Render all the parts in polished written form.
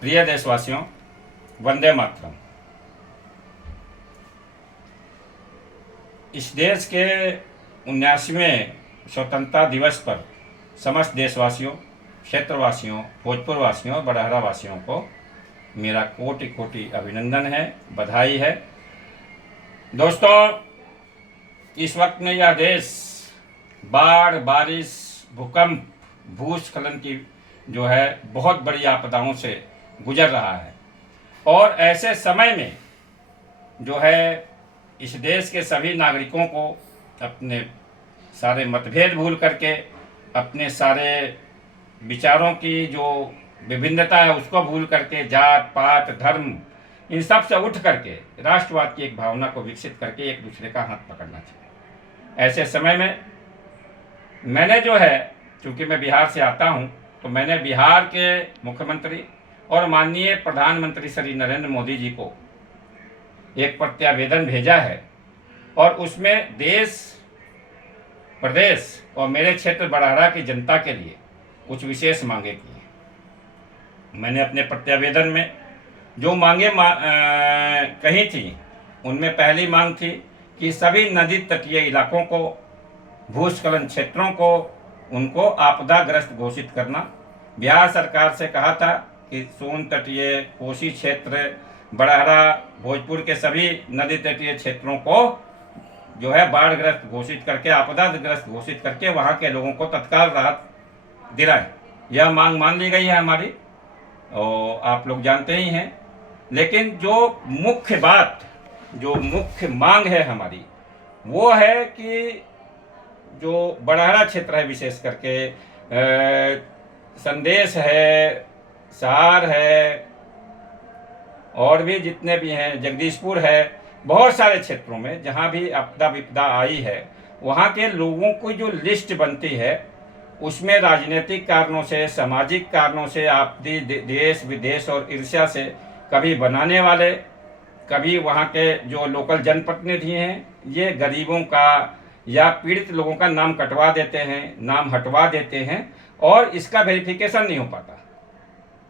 प्रिय देशवासियों, वंदे मातरम। इस देश के 79वें स्वतंत्रता दिवस पर समस्त देशवासियों, क्षेत्रवासियों, भोजपुर वासियों और बड़हरा वासियों को मेरा कोटि कोटि अभिनंदन है, बधाई है। दोस्तों, इस वक्त में यह देश बाढ़, बारिश, भूकंप, भूस्खलन की जो है बहुत बड़ी आपदाओं से गुजर रहा है। और ऐसे समय में जो है इस देश के सभी नागरिकों को अपने सारे मतभेद भूल करके, अपने सारे विचारों की जो विभिन्नता है उसको भूल करके, जात पात धर्म इन सब से उठ करके राष्ट्रवाद की एक भावना को विकसित करके एक दूसरे का हाथ पकड़ना चाहिए। ऐसे समय में मैंने जो है, चूँकि मैं बिहार से आता हूँ, तो मैंने बिहार के मुख्यमंत्री और माननीय प्रधानमंत्री श्री नरेंद्र मोदी जी को एक प्रत्यावेदन भेजा है और उसमें देश, प्रदेश और मेरे क्षेत्र बड़हरा की जनता के लिए कुछ विशेष मांगे की हैं। मैंने अपने प्रत्यावेदन में जो मांगे कही थी, उनमें पहली मांग थी कि सभी नदी तटीय इलाकों को, भूस्खलन क्षेत्रों को, उनको आपदाग्रस्त घोषित करना। बिहार सरकार से कहा था कि सोन तटीय, कोसी क्षेत्र, बड़हरा, भोजपुर के सभी नदी तटीय क्षेत्रों को जो है बाढ़ग्रस्त घोषित करके, आपदाग्रस्त घोषित करके वहाँ के लोगों को तत्काल राहत दिलाए। यह मांग मान ली गई है हमारी, और आप लोग जानते ही हैं। लेकिन जो मुख्य बात, जो मुख्य मांग है हमारी, वो है कि जो बड़हरा क्षेत्र है, विशेष करके संदेश है, सहार है, और भी जितने भी हैं, जगदीशपुर है, बहुत सारे क्षेत्रों में जहाँ भी आपदा विपदा आई है, वहाँ के लोगों की जो लिस्ट बनती है उसमें राजनीतिक कारणों से, सामाजिक कारणों से, आपसी देश विदेश और ईर्ष्या से कभी बनाने वाले, कभी वहाँ के जो लोकल जनप्रतिनिधि हैं, ये गरीबों का या पीड़ित लोगों का नाम कटवा देते हैं, नाम हटवा देते हैं और इसका वेरिफिकेशन नहीं हो पाता।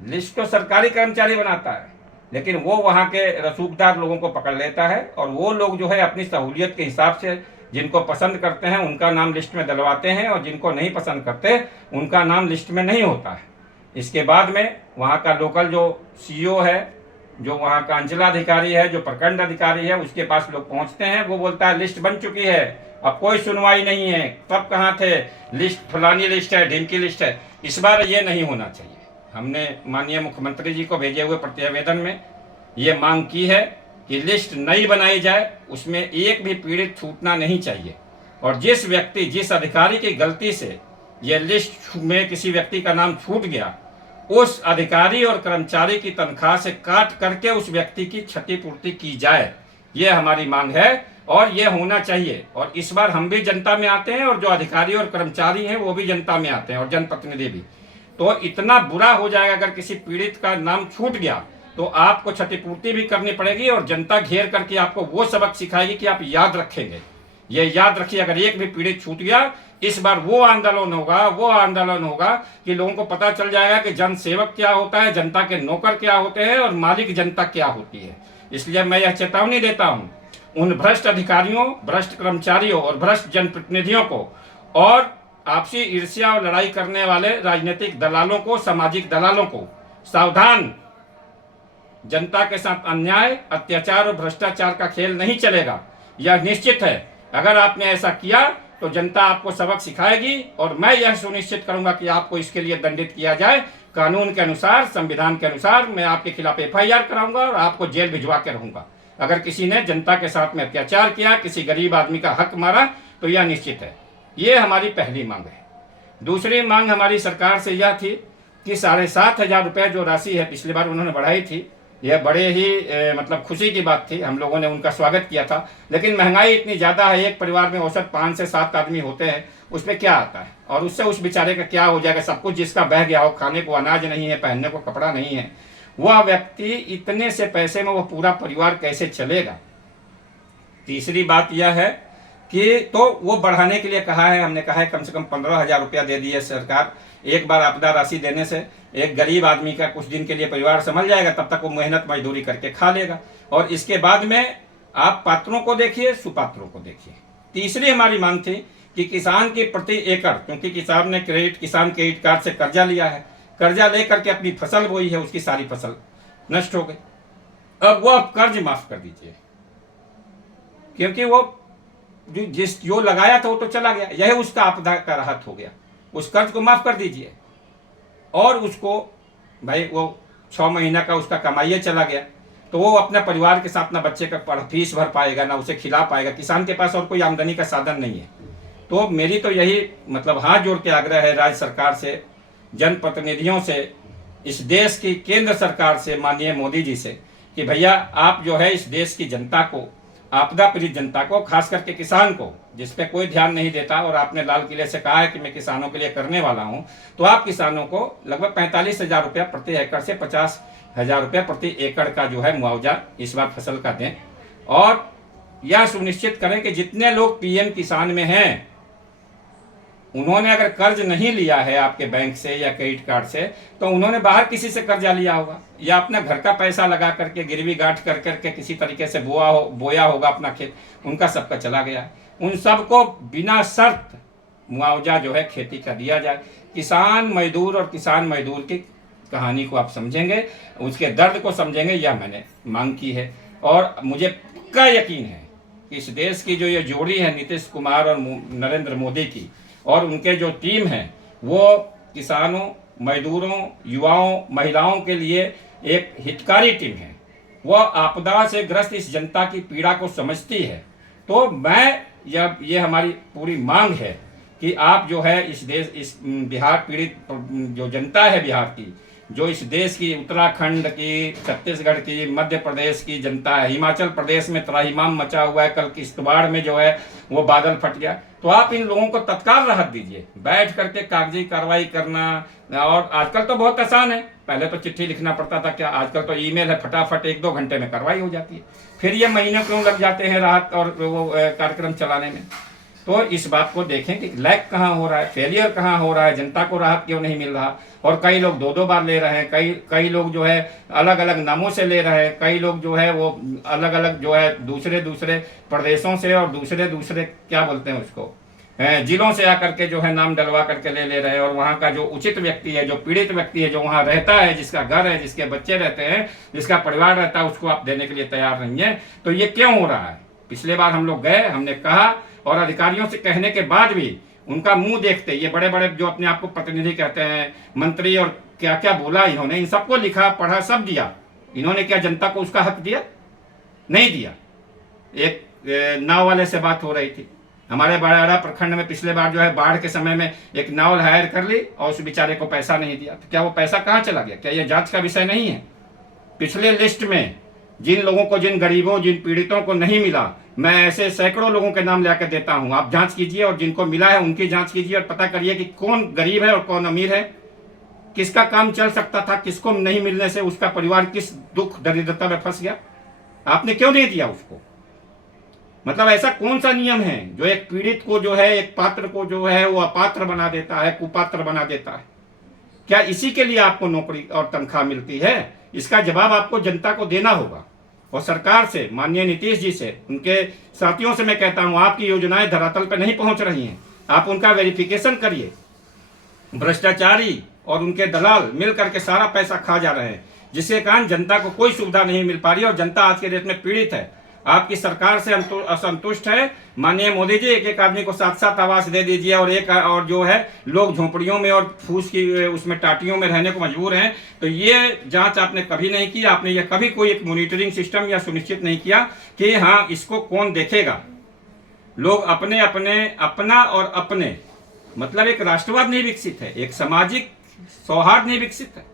लिस्ट तो सरकारी कर्मचारी बनाता है, लेकिन वो वहाँ के रसूखदार लोगों को पकड़ लेता है और वो लोग जो है अपनी सहूलियत के हिसाब से जिनको पसंद करते हैं उनका नाम लिस्ट में डलवाते हैं और जिनको नहीं पसंद करते उनका नाम लिस्ट में नहीं होता है। इसके बाद में वहाँ का लोकल जो सीईओ है, जो वहाँ का अंचलाधिकारी है, जो प्रखंड अधिकारी है, उसके पास लोग पहुँचते हैं, वो बोलता है लिस्ट बन चुकी है, अब कोई सुनवाई नहीं है, तब कहाँ थे, लिस्ट फलानी लिस्ट है, ढिमकी लिस्ट है। इस बार ये नहीं होना चाहिए। हमने माननीय मुख्यमंत्री जी को भेजे हुए प्रत्यावेदन में ये मांग की है कि लिस्ट नई बनाई जाए, उसमें एक भी पीड़ित छूटना नहीं चाहिए। और जिस व्यक्ति, जिस अधिकारी की गलती से ये लिस्ट में किसी व्यक्ति का नाम छूट गया, उस अधिकारी और कर्मचारी की तनख्वाह से काट करके उस व्यक्ति की क्षतिपूर्ति की जाए, ये हमारी मांग है और ये होना चाहिए। और इस बार हम भी जनता में आते हैं और जो अधिकारी और कर्मचारी हैं वो भी जनता में आते हैं और जनप्रतिनिधि भी। तो इतना बुरा हो जाएगा अगर किसी पीड़ित का नाम छूट गया तो आपको क्षतिपूर्ति भी करनी पड़ेगी और जनता घेर करके आपको वो सबक सिखाएगी कि आप याद रखेंगे। ये याद रखिए, अगर एक भी पीड़ित छूट गया, इस बार वो आंदोलन होगा कि लोगों को पता चल जाएगा कि जन सेवक क्या होता है, जनता के नौकर क्या होते हैं और मालिक जनता क्या होती है। इसलिए मैं यह चेतावनी देता हूँ उन भ्रष्ट अधिकारियों, भ्रष्ट कर्मचारियों और भ्रष्ट जनप्रतिनिधियों को और आपसी ईर्ष्या और लड़ाई करने वाले राजनीतिक दलालों को, सामाजिक दलालों को, सावधान। जनता के साथ अन्याय, अत्याचार और भ्रष्टाचार का खेल नहीं चलेगा, यह निश्चित है। अगर आपने ऐसा किया तो जनता आपको सबक सिखाएगी और मैं यह सुनिश्चित करूंगा कि आपको इसके लिए दंडित किया जाए। कानून के अनुसार, संविधान के अनुसार मैं आपके खिलाफ FIR कराऊंगा और आपको जेल भिजवा के रहूंगा। अगर किसी ने जनता के साथ में अत्याचार किया, किसी गरीब आदमी का हक मारा, तो यह निश्चित है। ये हमारी पहली मांग है। दूसरी मांग हमारी सरकार से यह थी कि 7,500 रुपये जो राशि है, पिछली बार उन्होंने बढ़ाई थी, यह बड़े ही मतलब खुशी की बात थी, हम लोगों ने उनका स्वागत किया था। लेकिन महंगाई इतनी ज़्यादा है, एक परिवार में औसत 5 से 7 आदमी होते हैं, उसमें क्या आता है और उससे उस बेचारे का क्या हो जाएगा। सब कुछ जिसका बह गया हो, खाने को अनाज नहीं है, पहनने को कपड़ा नहीं है, वह व्यक्ति इतने से पैसे में वह पूरा परिवार कैसे चलेगा। तीसरी बात यह है कि तो वो बढ़ाने के लिए कहा है, हमने कहा है कम से कम 15,000 रुपया दे दिए सरकार। एक बार आपदा राशि देने से एक गरीब आदमी का कुछ दिन के लिए परिवार संभल जाएगा, तब तक वो मेहनत मजदूरी करके खा लेगा। और इसके बाद में आप पात्रों को देखिए, सुपात्रों को देखिए। तीसरी हमारी मांग थी कि किसान की प्रति एकड़, क्योंकि किसान ने किसान क्रेडिट कार्ड से कर्जा लिया है, कर्जा लेकर के अपनी फसल बोई है, उसकी सारी फसल नष्ट हो गई। अब वो कर्ज माफ कर दीजिए, क्योंकि वो जो लगाया था वो तो चला गया, यह उसका आपदा का राहत हो गया। उस कर्ज को माफ कर दीजिए और उसको भाई वो 6 महीना का उसका कमाइए चला गया, तो वो अपने परिवार के साथ ना बच्चे का फीस भर पाएगा, ना उसे खिला पाएगा। किसान के पास और कोई आमदनी का साधन नहीं है। तो मेरी तो यही मतलब हाथ जोड़ के आग्रह है राज्य सरकार से, जनप्रतिनिधियों से, इस देश की केंद्र सरकार से, माननीय मोदी जी से, कि भैया आप जो है इस देश की जनता को, आपदा पीड़ित जनता को, खास करके किसान को, जिस पे कोई ध्यान नहीं देता, और आपने लाल किले से कहा है कि मैं किसानों के लिए करने वाला हूं, तो आप किसानों को लगभग 45,000 रुपया प्रति एकड़ से 50,000 रुपया प्रति एकड़ का जो है मुआवजा इस बार फसल का दें। और यह सुनिश्चित करें कि जितने लोग पीएम किसान में हैं, उन्होंने अगर कर्ज नहीं लिया है आपके बैंक से या क्रेडिट कार्ड से, तो उन्होंने बाहर किसी से कर्जा लिया होगा, या अपने घर का पैसा लगा करके गिरवी गांठ कर करके किसी तरीके से बोया होगा अपना खेत, उनका सबका चला गया। उन सबको बिना शर्त मुआवजा जो है खेती का दिया जाए। किसान मजदूर और किसान मजदूर की कहानी को आप समझेंगे, उसके दर्द को समझेंगे, यह मैंने मांग की है। और मुझे पक्का यकीन है कि इस देश की जो ये जोड़ी है नीतीश कुमार और नरेंद्र मोदी की, और उनके जो टीम है, वो किसानों, मजदूरों, युवाओं, महिलाओं के लिए एक हितकारी टीम है। वह आपदा से ग्रस्त इस जनता की पीड़ा को समझती है। तो मैं ये हमारी पूरी मांग है कि आप जो है इस देश, इस बिहार पीड़ित जो जनता है बिहार की, जो इस देश की, उत्तराखंड की, छत्तीसगढ़ की, मध्य प्रदेश की जनता है, हिमाचल प्रदेश में त्राहिमाम मचा हुआ है, कल किश्तवाड़ में जो है वो बादल फट गया, तो आप इन लोगों को तत्काल राहत दीजिए। बैठ करके कागजी कार्रवाई करना, और आजकल तो बहुत आसान है, पहले तो चिट्ठी लिखना पड़ता था, क्या आजकल तो ईमेल है, फटाफट 1-2 घंटे में कार्रवाई हो जाती है। फिर ये महीनों क्यों लग जाते हैं राहत और वो कार्यक्रम चलाने में। तो इस बात को देखें कि लैग कहाँ हो रहा है, फेलियर कहाँ हो रहा है, जनता को राहत क्यों नहीं मिल रहा। और कई लोग 2-2 बार ले रहे हैं, कई लोग जो है अलग अलग नामों से ले रहे हैं, कई लोग जो है वो अलग अलग जो है दूसरे प्रदेशों से और दूसरे क्या बोलते हैं उसको, जिलों से आकर के जो है नाम डलवा करके ले रहे हैं। और वहाँ का जो उचित व्यक्ति है, जो पीड़ित व्यक्ति है, जो वहाँ रहता है, जिसका घर है, जिसके बच्चे रहते हैं, जिसका परिवार रहता है, उसको आप देने के लिए तैयार नहीं है। तो ये क्यों हो रहा है। पिछले बार हम लोग गए, हमने कहा, और अधिकारियों से कहने के बाद भी उनका मुंह देखते, ये बड़े बड़े जो अपने आप को प्रतिनिधि कहते हैं, मंत्री, और क्या क्या बोला इन्होंने, इन सबको लिखा पढ़ा सब दिया। इन्होंने क्या जनता को उसका हक दिया? नहीं दिया। एक नाव वाले से बात हो रही थी हमारे बड़ाड़ा प्रखंड में, पिछले बार जो है बाढ़ के समय में एक नाव हायर कर ली और उस बेचारे को पैसा नहीं दिया। तो क्या वो पैसा कहाँ चला गया? क्या यह जांच का विषय नहीं है? पिछले लिस्ट में जिन लोगों को, जिन गरीबों, जिन पीड़ितों को नहीं मिला, मैं ऐसे सैकड़ों लोगों के नाम लाकर देता हूं। आप जांच कीजिए और जिनको मिला है उनकी जांच कीजिए और पता करिए कि कौन गरीब है और कौन अमीर है, किसका काम चल सकता था, किसको नहीं मिलने से उसका परिवार किस दुख दरिद्रता में फंस गया। आपने क्यों नहीं दिया उसको? मतलब ऐसा कौन सा नियम है जो एक पीड़ित को जो है, एक पात्र को जो है वो अपात्र बना देता है, कुपात्र बना देता है? क्या इसी के लिए आपको नौकरी और तनख्वाह मिलती है? इसका जवाब आपको जनता को देना होगा। और सरकार से, माननीय नीतीश जी से, उनके साथियों से मैं कहता हूं, आपकी योजनाएं धरातल पर नहीं पहुंच रही हैं, आप उनका वेरिफिकेशन करिए। भ्रष्टाचारी और उनके दलाल मिल करके सारा पैसा खा जा रहे हैं, जिसके कारण जनता को कोई सुविधा नहीं मिल पा रही और जनता आज के डेट में पीड़ित है। आपकी सरकार से असंतुष्ट है। माननीय मोदी जी, एक आदमी को 7-7 आवास दे दीजिए, और जो है लोग झोंपड़ियों में और फूस की उसमें टाटियों में रहने को मजबूर हैं। तो ये जांच आपने कभी नहीं की। आपने ये कभी कोई एक मॉनिटरिंग सिस्टम या सुनिश्चित नहीं किया कि हाँ इसको कौन देखेगा। लोग अपने मतलब एक राष्ट्रवाद नहीं विकसित है, एक सामाजिक सौहार्द नहीं विकसित है।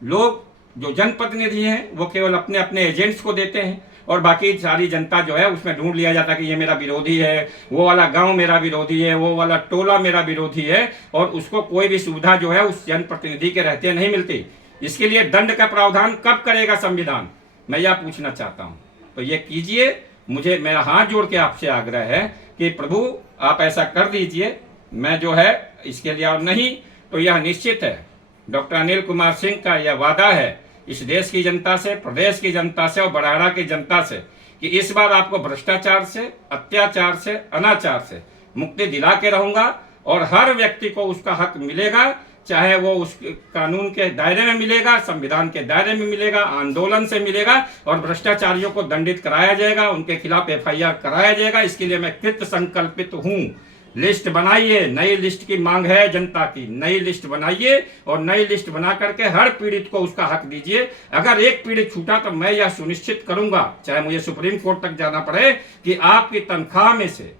लोग जो जनप्रतिनिधि हैं वो केवल अपने अपने एजेंट्स को देते हैं और बाकी सारी जनता जो है उसमें ढूंढ लिया जाता है कि ये मेरा विरोधी है, वो वाला गांव मेरा विरोधी है, वो वाला टोला मेरा विरोधी है, और उसको कोई भी सुविधा जो है उस जनप्रतिनिधि के रहते नहीं मिलती। इसके लिए दंड का प्रावधान कब करेगा संविधान, मैं यह पूछना चाहता हूँ। तो ये कीजिए। मेरा हाथ जोड़ के आपसे आग्रह है कि प्रभु आप ऐसा कर दीजिए। मैं जो है इसके लिए, और नहीं तो यह निश्चित है डॉक्टर अनिल कुमार सिंह का यह वादा है इस देश की जनता से, प्रदेश की जनता से और बड़ाड़ा की जनता से कि इस बार आपको भ्रष्टाचार से, अत्याचार से, अनाचार से मुक्ति दिला के रहूंगा और हर व्यक्ति को उसका हक मिलेगा, चाहे वो उस कानून के दायरे में मिलेगा, संविधान के दायरे में मिलेगा, आंदोलन से मिलेगा और भ्रष्टाचारियों को दंडित कराया जाएगा, उनके खिलाफ FIR कराया जाएगा। इसके लिए मैं कृत संकल्पित हूँ। लिस्ट बनाइए, नई लिस्ट की मांग है जनता की, नई लिस्ट बनाइए और नई लिस्ट बना करके हर पीड़ित को उसका हक दीजिए। अगर एक पीड़ित छूटा तो मैं यह सुनिश्चित करूंगा, चाहे मुझे सुप्रीम कोर्ट तक जाना पड़े, कि आपकी तनख्वाह में से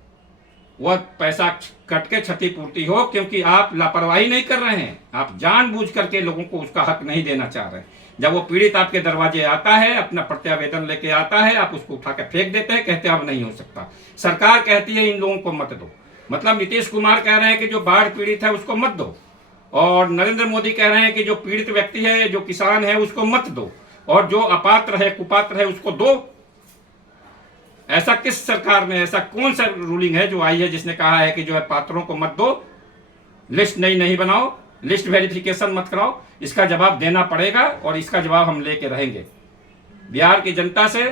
वह पैसा कट के क्षतिपूर्ति हो, क्योंकि आप लापरवाही नहीं कर रहे हैं, आप जानबूझ करके लोगों को उसका हक नहीं देना चाह रहे। जब वो पीड़ित आपके दरवाजे आता है, अपना प्रत्यावेदन लेके आता है, आप उसको उठा के फेंक देते हैं, कहते हैं अब नहीं हो सकता। सरकार कहती है इन लोगों को मत दो, मतलब नीतीश कुमार कह रहे हैं कि जो बाढ़ पीड़ित है उसको मत दो, और नरेंद्र मोदी कह रहे हैं कि जो पीड़ित व्यक्ति है, जो किसान है, उसको मत दो, और जो अपात्र है, कुपात्र है, उसको दो। ऐसा किस सरकार में, ऐसा कौन सा रूलिंग है जो आई है जिसने कहा है कि जो है पात्रों को मत दो, लिस्ट नहीं बनाओ, लिस्ट वेरिफिकेशन मत कराओ? इसका जवाब देना पड़ेगा और इसका जवाब हम लेके रहेंगे। बिहार की जनता से,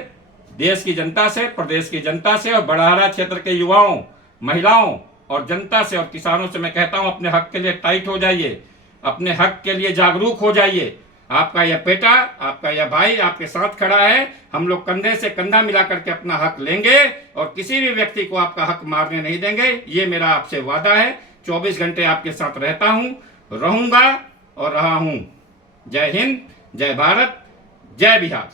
देश की जनता से, प्रदेश की जनता से और बड़ाहरा क्षेत्र के युवाओं, महिलाओं और जनता से और किसानों से मैं कहता हूं, अपने हक के लिए टाइट हो जाइए, अपने हक के लिए जागरूक हो जाइए। आपका यह बेटा, आपका यह भाई आपके साथ खड़ा है। हम लोग कंधे से कंधा मिला करके अपना हक लेंगे और किसी भी व्यक्ति को आपका हक मारने नहीं देंगे। ये मेरा आपसे वादा है। 24 घंटे आपके साथ रहता हूं, रहूंगा और रहा हूं। जय हिंद, जय भारत, जय बिहार।